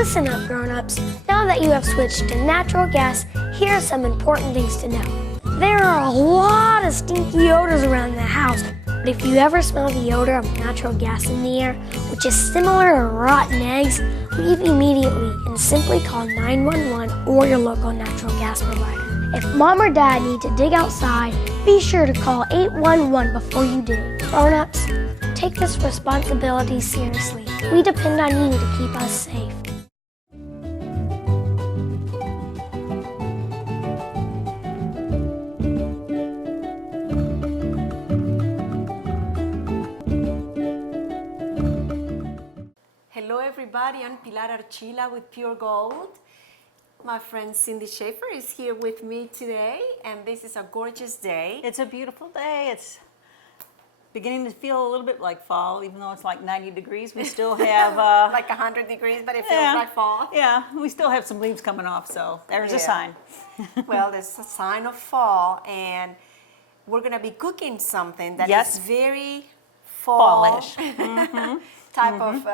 Listen up, grown-ups. Now that you have switched to natural gas, here are some important things to know. There are a lot of stinky odors around the house, but if you ever smell the odor of natural gas in the air, which is similar to rotten eggs, leave immediately and simply call 911 or your local natural gas provider. If mom or dad need to dig outside, be sure to call 811 before you dig. Grown-ups, take this responsibility seriously. We depend on you to keep us safe. Hello everybody, I'm Pilar Archila with Pure Gold. My friend Cindy Schafer is here with me today, and this is a gorgeous day. It's a beautiful day. It's beginning to feel a little bit like fall, even though it's like 90 degrees. We still have... like 100 degrees, but it feels like fall. Yeah, we still have some leaves coming off, so there's a sign. Well, there's a sign of fall, and we're going to be cooking something that is very fallish type of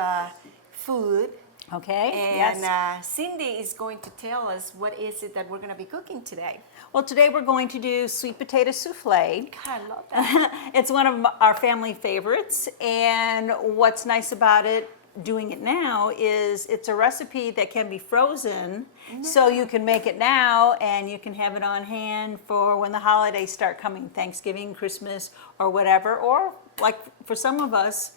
food. Okay. And Cindy is going to tell us what is it that we're going to be cooking today. Well, today we're going to do sweet potato souffle. God, I love that. It's one of our family favorites, and what's nice about it, doing it now, is it's a recipe that can be frozen, so you can make it now and you can have it on hand for when the holidays start coming, Thanksgiving, Christmas, or whatever. Or like for some of us,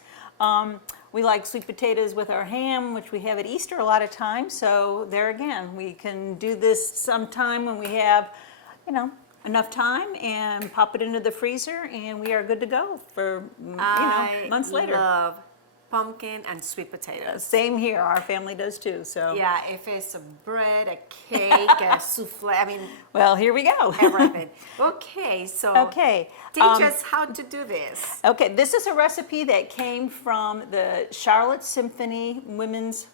we like sweet potatoes with our ham, which we have at Easter a lot of times. So there again, we can do this sometime when we have, enough time, and pop it into the freezer, and we are good to go for, months later. I love pumpkin and sweet potatoes. Same here, our family does too, so. Yeah, if it's a bread, a cake, a souffle, Well, here we go. everything. Okay, so teach us how to do this. Okay, this is a recipe that came from the Charlotte Symphony Women's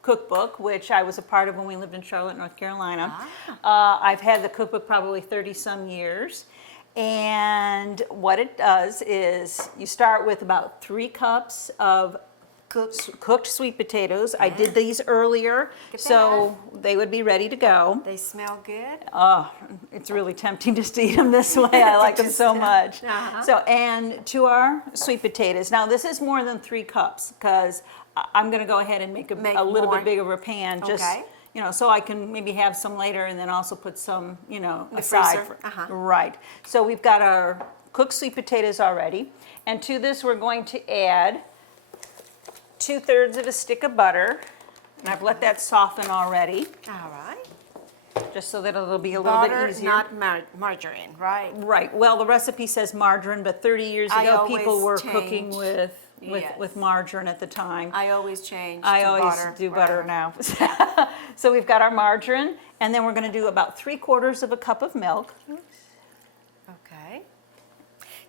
Cookbook, which I was a part of when we lived in Charlotte, North Carolina. I've had the cookbook probably 30-some years. And what it does is you start with about 3 cups of cooked sweet potatoes. I did these earlier, so they would be ready to go. They smell good. Oh, it's really tempting just to eat them this way. I like them so much. So, and to our sweet potatoes. Now, this is more than 3 cups because I'm going to go ahead and make a little bit bigger of a pan, just so I can maybe have some later, and then also put some, aside. Right. So we've got our cooked sweet potatoes already, and to this we're going to add 2/3 of a stick of butter, and I've let that soften already. All right. Just so that it'll be a little bit easier. Not margarine, right? Right. Well, the recipe says margarine, but 30 years ago people were cooking with margarine at the time. I always change. I always do butter now. So we've got our margarine, and then we're going to do about 3/4 of a cup of milk. Okay.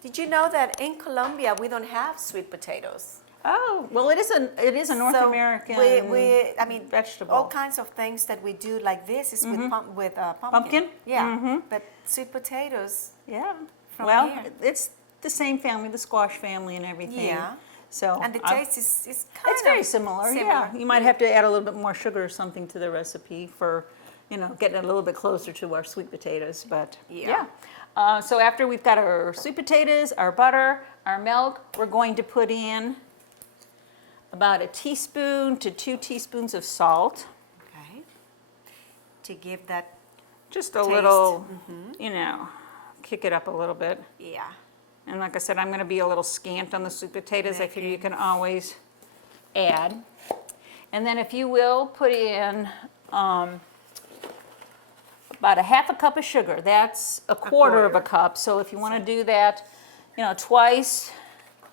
Did you know that in Colombia we don't have sweet potatoes? Oh, well, it is a North American vegetable. All kinds of things that we do like this is with pumpkin. Yeah, but sweet potatoes. Yeah. From well, here. it's the same family, the squash family, and everything. Yeah. So and the taste is kind it's of very similar. Yeah. You might have to add a little bit more sugar or something to the recipe for, getting it a little bit closer to our sweet potatoes. But yeah. So after we've got our sweet potatoes, our butter, our milk, we're going to put in about 1 teaspoon to 2 teaspoons of salt. Okay. To give that just a little, kick it up a little bit. Yeah. And like I said, I'm going to be a little scant on the sweet potatoes. I figure you can always add. And then if you will, put in about 1/2 cup of sugar. That's a quarter of a cup. So if you want to do that, twice,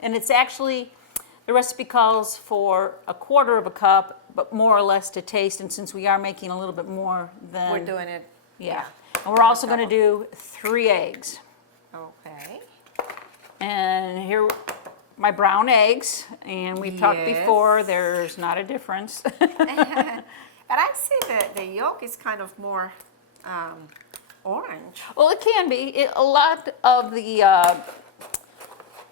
and it's actually, the recipe calls for 1/4 of a cup, but more or less to taste. And since we are making a little bit more than... We're doing it. Yeah. And we're also going to do 3 eggs. Okay. And here, my brown eggs, and we've talked before, there's not a difference. But I'd say that the yolk is kind of more orange. Well, it can be. A lot of the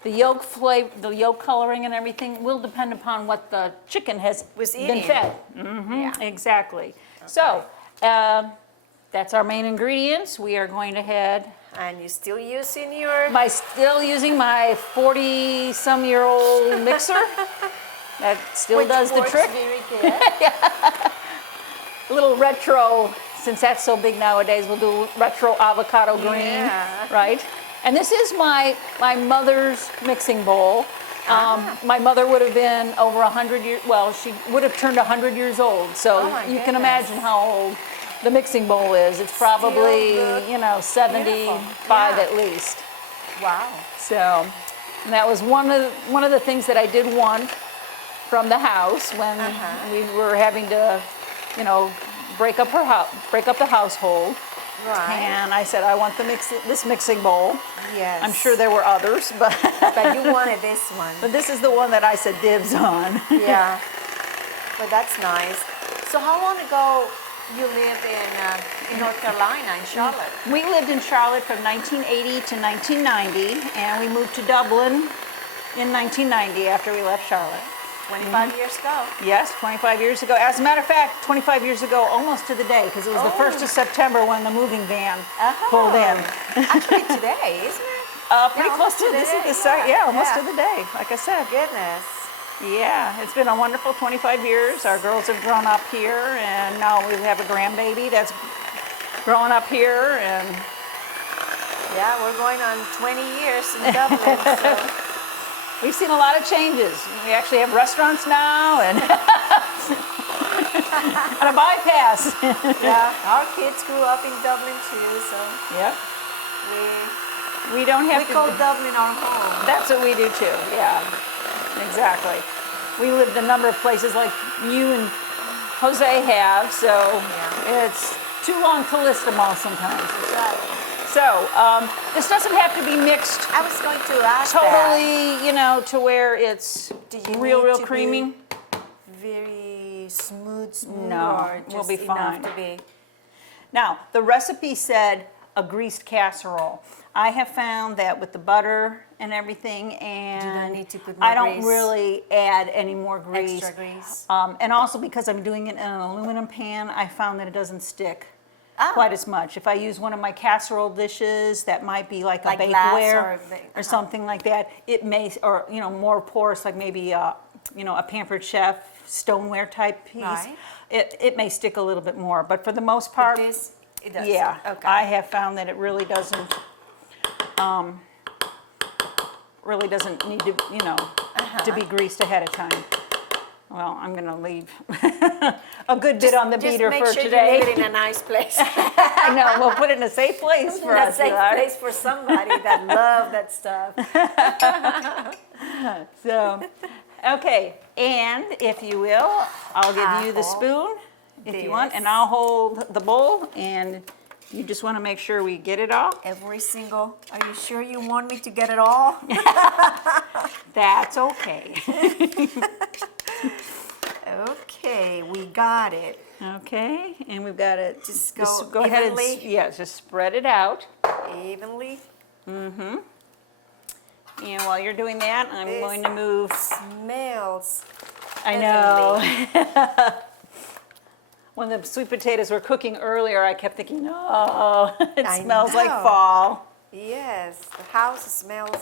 the yolk flavor, the yolk coloring and everything will depend upon what the chicken has Was been eating. fed. Yeah. Exactly. So, that's our main ingredients. We are going to head. And you're still using your... Still using my 40-some-year-old mixer. That still does the works trick. very good. A little retro, since that's so big nowadays, we'll do retro avocado green, Yeah. right? And this is my mother's mixing bowl. My mother would have been over 100 years, well, she would have turned 100 years old. So Oh my you can goodness. imagine how old the mixing bowl is. It's probably, look 75 Yeah. at least. Wow. So, and that was one of the things that I did want from the house when we were having to, break up the household. Right. And I said I want this mixing bowl. Yes. I'm sure there were others, but But you wanted this one. but this is the one that I said dibs on. Yeah. But that's nice. So how long ago you lived in North Carolina, in Charlotte? We lived in Charlotte from 1980 to 1990, and we moved to Dublin in 1990 after we left Charlotte. 25 years ago. Yes, 25 years ago. As a matter of fact, 25 years ago, almost to the day, because it was the 1st of September when the moving van pulled in. Actually today, isn't it? Pretty close to this is the almost to the day, like I said. Goodness. Yeah, it's been a wonderful 25 years. Our girls have grown up here, and now we have a grandbaby that's growing up here, and Yeah, we're going on 20 years in Dublin. So. we've seen a lot of changes. We actually have restaurants now, and and a bypass. Yeah, our kids grew up in Dublin too, so Yep. we We don't have call Dublin our home. That's what we do too. Yeah, exactly. We lived a number of places like you and Jose have, so it's too long to list them all sometimes. So this doesn't have to be mixed I was going to ask totally, to where it's Do you real need to be creamy. very smooth, No, or we'll just be enough fine. to be. Now, the recipe said a greased casserole. I have found that with the butter and everything, and need to put more I don't grease? really add any more grease. Extra grease. And also because I'm doing it in an aluminum pan, I found that it doesn't stick Ah. quite as much. If I use one of my casserole dishes that might be like a Like glass bakeware or something like that, it may, or more porous, like maybe a Pampered Chef stoneware type piece. Right. It may stick a little bit more, but for the most part, This, it does. yeah, Okay. I have found that it really doesn't need to, to be greased ahead of time. Well, I'm gonna leave a good bit on the beater just make for sure today. you leave it in a nice place. I know, we'll put it in a safe place for a us. safe Pilar. place for somebody that love that stuff. So, okay, and if you will, I'll give you the hold spoon if you want, this. and I'll hold the bowl, and you just want to make sure we get it all. Every single. Are you sure you want me to get it all? That's okay. Okay, we got it. Okay, and we've got it. Just go ahead evenly? and just spread it out. Evenly. And while you're doing that, I'm This going to move. Smells. I know. When the sweet potatoes were cooking earlier, I kept thinking, oh, it I smells like know. fall. Yes, the house smells.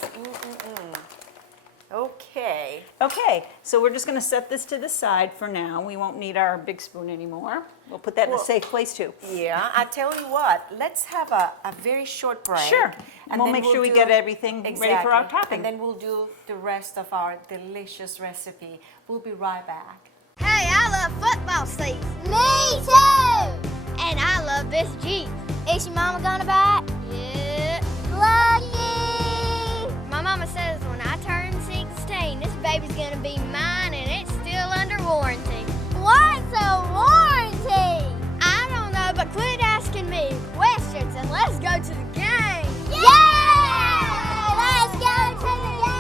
Okay. Okay, so we're just going to set this to the side for now. We won't need our big spoon anymore. We'll put that in a safe place too. Yeah, I tell you what, let's have a very short break. Sure. And we'll then make sure we do- get everything ready for our Exactly. topping. And then we'll do the rest of our delicious recipe. We'll be right back. Hey, I love football seats. Me too. And I love this Jeep. Is your mama gonna buy it? Yeah. Lucky. My mama says when I turn 16, this baby's gonna be mine and it's still under warranty. What's a warranty? I don't know, but quit asking me questions and let's go to the game. Yeah! Let's go to the game!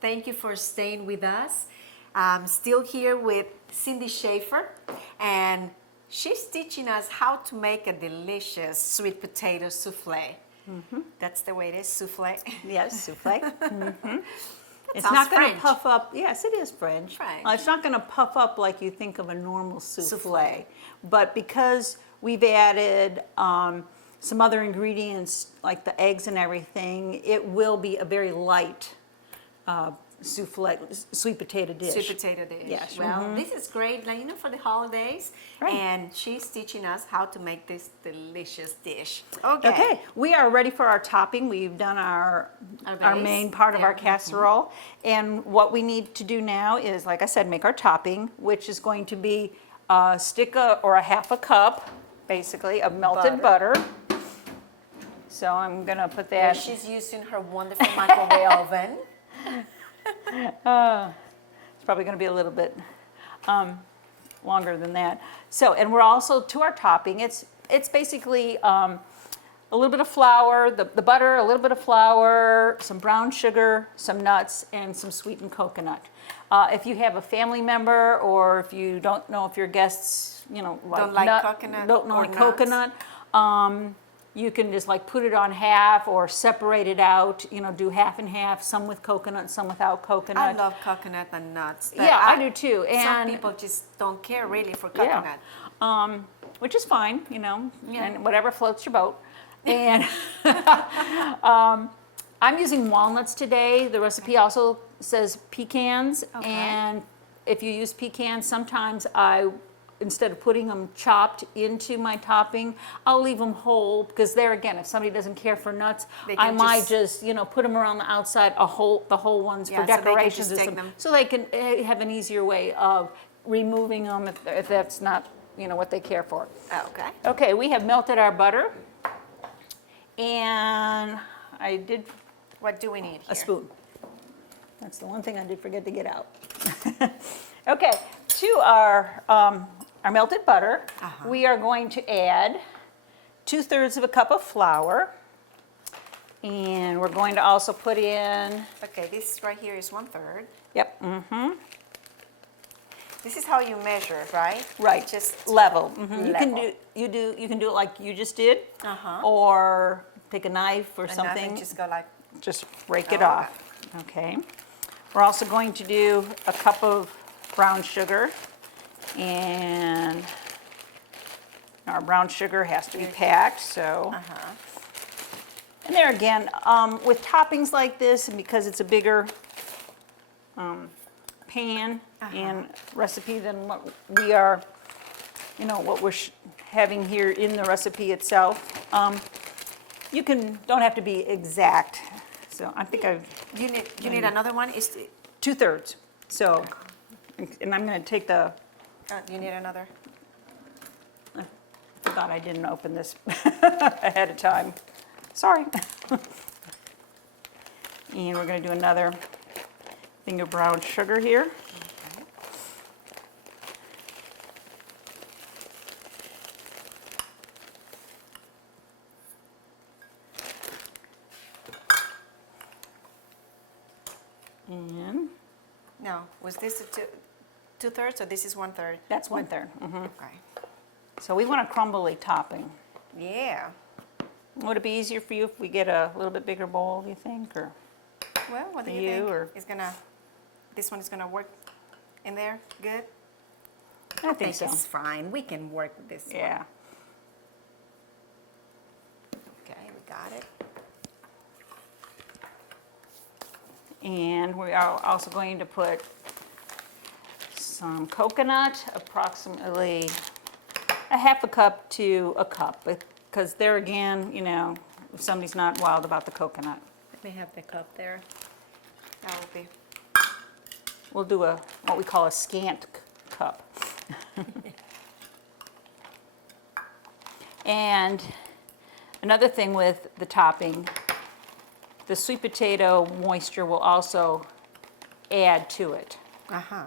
Thank you for staying with us. I'm still here with Cindy Schafer, and She's teaching us how to make a delicious sweet potato souffle. That's the way it is, souffle. Yes, souffle. It's sounds not going to French. puff up. Yes, it is French. French. It's not going to puff up like you think of a normal souffle. But because we've added some other ingredients like the eggs and everything, it will be a very light souffle, sweet potato dish. Sweet potato dish. Yes. Well, this is great, like, for the holidays. Right. And she's teaching us how to make this delicious dish. Okay. Okay, we are ready for our topping. We've done our base. main part of our Yeah. casserole. And what we need to do now is, like I said, make our topping, which is going to be a stick or a half a cup, basically, of melted butter. So I'm gonna put There that. she's using her wonderful microwave oven. It's probably gonna be a little bit longer than that. So, and we're also, to our topping, it's basically a little bit of flour, the butter, a little bit of flour, some brown sugar, some nuts, and some sweetened coconut. If you have a family member, or if you don't know if your guests, Don't like coconut don't or like nuts. coconut, you can just like put it on half or separate it out. Do half and half, some with coconut, some without coconut. I love coconut and nuts. But Yeah, I do too. Some And people just don't care really for yeah, coconut. which is fine, Yeah. and whatever floats your boat. And I'm using walnuts today. The recipe also says pecans, Okay. and if you use pecans, sometimes instead of putting them chopped into my topping, I'll leave them whole, because there again, if somebody doesn't care for nuts, They I can might just- just put them around the outside, the whole ones Yeah, for so they can decorations, just take them. so they can have an easier way of removing them if that's not what they care for. Okay. Okay, we have melted our butter, and I did What do we need here? a spoon. That's the one thing I did forget to get out. Okay, to our melted butter, we are going to add 2/3 of a cup of flour, and we're going to also put in, Okay, this right here is 1/3. yep, This is how you measure, right? right, Just level. You can level. do it like you just did, Uh-huh. or take a knife or a knife something. and just go like, Just rake it Oh, off. Okay. We're also going to do a cup of brown sugar, and our brown sugar has to be packed, so. And there again, with toppings like this, and because it's a bigger pan and recipe than what we are, what we're having here in the recipe itself, you don't have to be exact. So I think I've you need another one? 2/3. So, and I'm going to take the. You need another? I forgot I didn't open this ahead of time. Sorry. And we're going to do another thing of brown sugar here. And No, was this a 2/3 or this is 1/3? that's 1/3. Okay. So we want a crumbly topping. Yeah. Would it be easier for you if we get a little bit bigger bowl, you think, or? Well, what do For you you, think? or- This one is gonna work in there? Good? I think so. It's fine. We can work with this one. Yeah. Okay, we got it. And we are also going to put some coconut, approximately a half a cup to a cup, because there again, if somebody's not wild about the coconut. Let me have the cup there. That will be. We'll do what we call a scant cup. And another thing with the topping, the sweet potato moisture will also add to it. Uh-huh.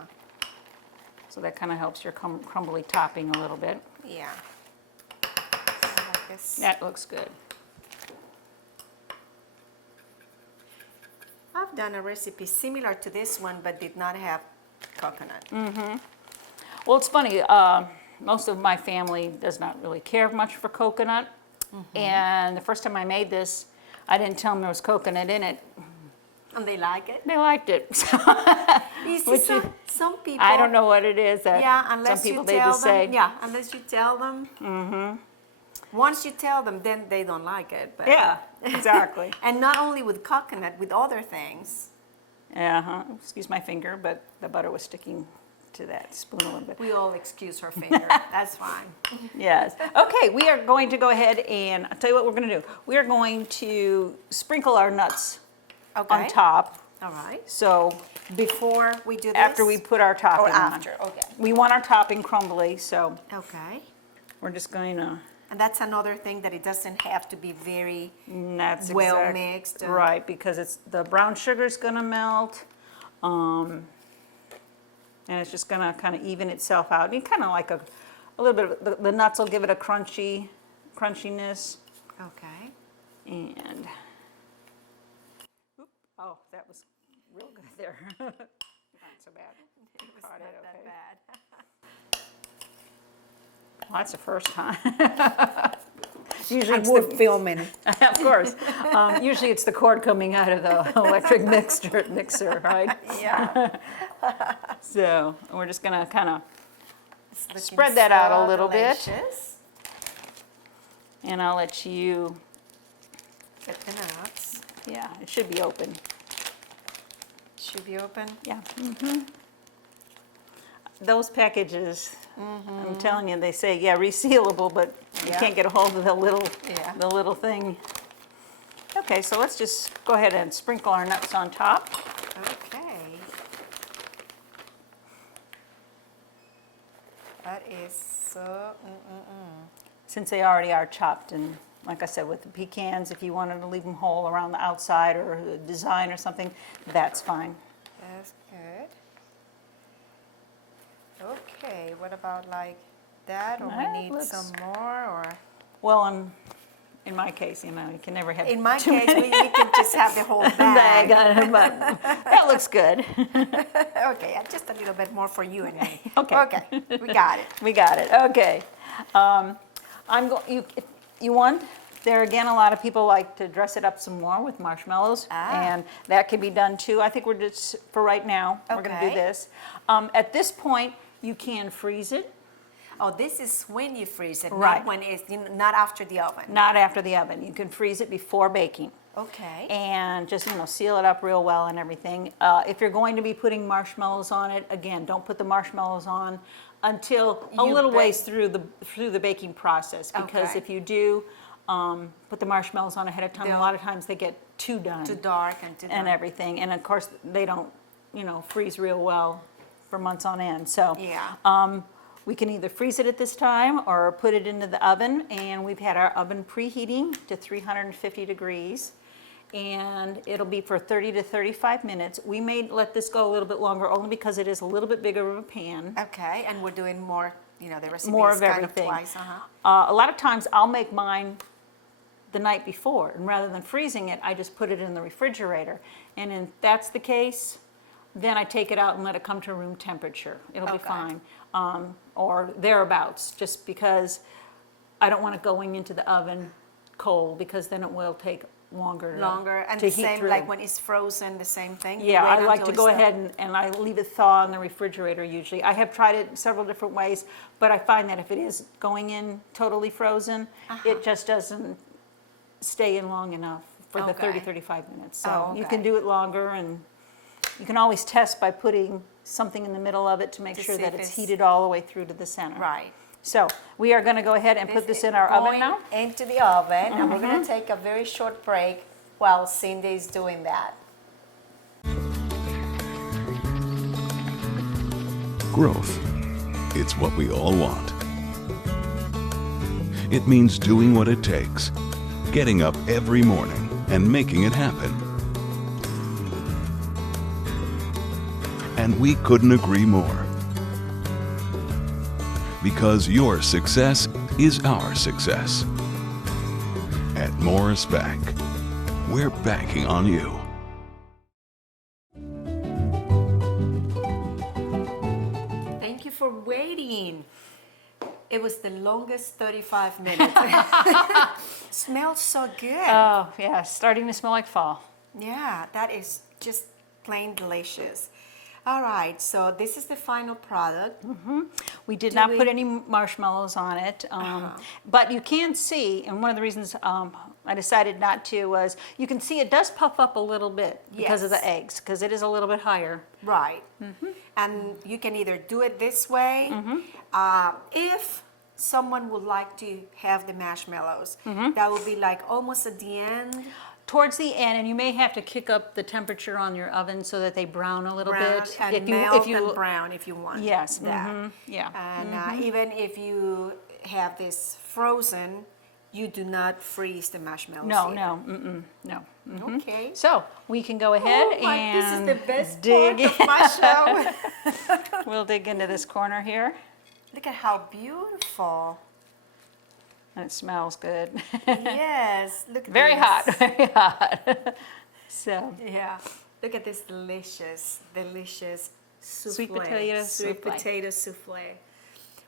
So that kind of helps your crumbly topping a little bit. Yeah. Like this. That looks good. I've done a recipe similar to this one, but did not have coconut. Well, it's funny, most of my family does not really care much for coconut. And the first time I made this, I didn't tell them there was coconut in it. And they like it? They liked it. You see, some people... I don't know what it is that unless some people you they tell just them, say. Yeah, unless you tell them. Once you tell them, then they don't like it. But, Yeah, exactly. And not only with coconut, with other things. Excuse my finger, but the butter was sticking to that spoon a little bit. We all excuse her finger. That's fine. Yes. Okay, we are going to go ahead and I'll tell you what we're going to do. We are going to sprinkle our nuts on top. All right. So Before we do this? after we put our topping Or after, on. okay. We want our topping crumbly, so Okay. we're just going to. And that's another thing, that it doesn't have to be very That's well mixed. Right, because it's the brown sugar's going to melt. And it's just going to kind of even itself out. And kind of like a little bit of, the nuts will give it a crunchiness. Okay. And, oh, that was real good there. Not so bad. It's Caught not it, that okay. bad. Well, that's the first time. Usually It's the filming. of course. Usually it's the cord coming out of the electric mixer, right? Yeah. So we're just going to kind of It's looking spread that out a so little bit. delicious. And I'll let you, Get the nuts. yeah, it should be open. Should be open. Yeah. Those packages, I'm telling you, they say, yeah, resealable, but you Yeah. can't get a hold of the Yeah. little thing. Okay, so let's just go ahead and sprinkle our nuts on top. Okay. That is so. Since they already are chopped, and like I said, with the pecans, if you wanted to leave them whole around the outside or a design or something, that's fine. That's good. Okay, what about like that, or we That need looks- some more, or? Well, in my case, you can never have In my too case, many we can just have the whole bag. but that looks good. Okay, just a little bit more for you and me. Okay. Okay, we got it. We got it. Okay. If you want. There again, a lot of people like to dress it up some more with marshmallows, and that can be done too. I think we're just, for right now, we're going to do Okay. this. At this point, you can freeze it. Oh, this is when you freeze it, Right. not when it's, not after the oven. Not after the oven. You can freeze it before baking. Okay. And just, seal it up real well and everything. If you're going to be putting marshmallows on it, again, don't put the marshmallows on until a You little bake. ways through the baking process. Because Okay. if you do put the marshmallows on ahead of time, a lot of times they get too done. Too dark and too And dark. everything. And of course, they don't, freeze real well for months on end. So Yeah. we can either freeze it at this time or put it into the oven. And we've had our oven preheating to 350 degrees. And it'll be for 30 to 35 minutes. We may let this go a little bit longer only because it is a little bit bigger of a pan. Okay, and we're doing more, the recipe More is of kind everything. of twice. Uh-huh. A lot of times I'll make mine the night before, and rather than freezing it, I just put it in the refrigerator. And if that's the case, then I take it out and let it come to room temperature. It'll be Okay. fine, or thereabouts, just because I don't want it going into the oven cold, because then it will take longer And to the heat same, through. like when it's frozen, the same thing? You Yeah, wait I like until to it's go done? ahead and I leave it thaw in the refrigerator usually. I have tried it several different ways, but I find that if it is going in totally frozen, it just doesn't stay in long enough for the 30, Okay. 35 minutes. So Oh, you okay. can do it longer, and you can always test by putting something in the middle of it to make To sure see that if it's it's- heated all the way through to the center. Right. So we are going to go ahead and put this in our oven now. Going into the oven, and we're going to take a very short break while Cindy is doing that. Growth. It's what we all want. It means doing what it takes, getting up every morning and making it happen. And we couldn't agree more. Because your success is our success. At Morris Bank, we're banking on you. Thank you for waiting. It was the longest 35 minutes. Smells so good. Oh, yeah, starting to smell like fall. Yeah, that is just plain delicious. All right, so this is the final product. We did Do not we- put any marshmallows on it, but you can see, and one of the reasons I decided not to was, you can see it does puff up a little bit because of the Yes. eggs, because it is a little bit higher. Right. And you can either do it this way. If someone would like to have the marshmallows, that would be like almost at the end. Towards the end, and you may have to kick up the temperature on your oven so that they brown a little Brown bit. and melt and brown if you want. Yes, that. yeah. And even if you have this frozen, you do not freeze the marshmallows. No, either. no. Okay. So we can go ahead Oh my, and this is the best dig. part of my show. We'll dig into this corner here, Look at how beautiful. and it smells good. Yes, look at Very this. hot, very hot. So, Yeah, look at this delicious, delicious souffle. Sweet potato Sweet souffle. potato souffle.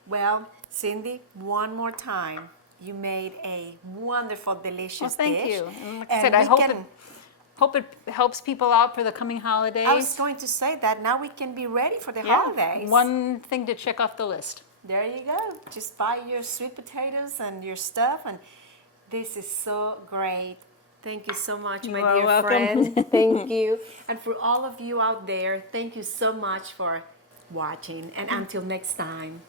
Well, Cindy, one more time. You made a wonderful, delicious well, thank dish. you. And like I And said, I we hope it helps people out for the coming holidays. I was going to say that now we can be ready for the Yeah, holidays. one thing to check off the list. There you go. Just buy your sweet potatoes and your stuff, and this is so great. Thank you so much, my You are dear welcome. friend. Thank you. And for all of you out there, thank you so much for watching. And until next time.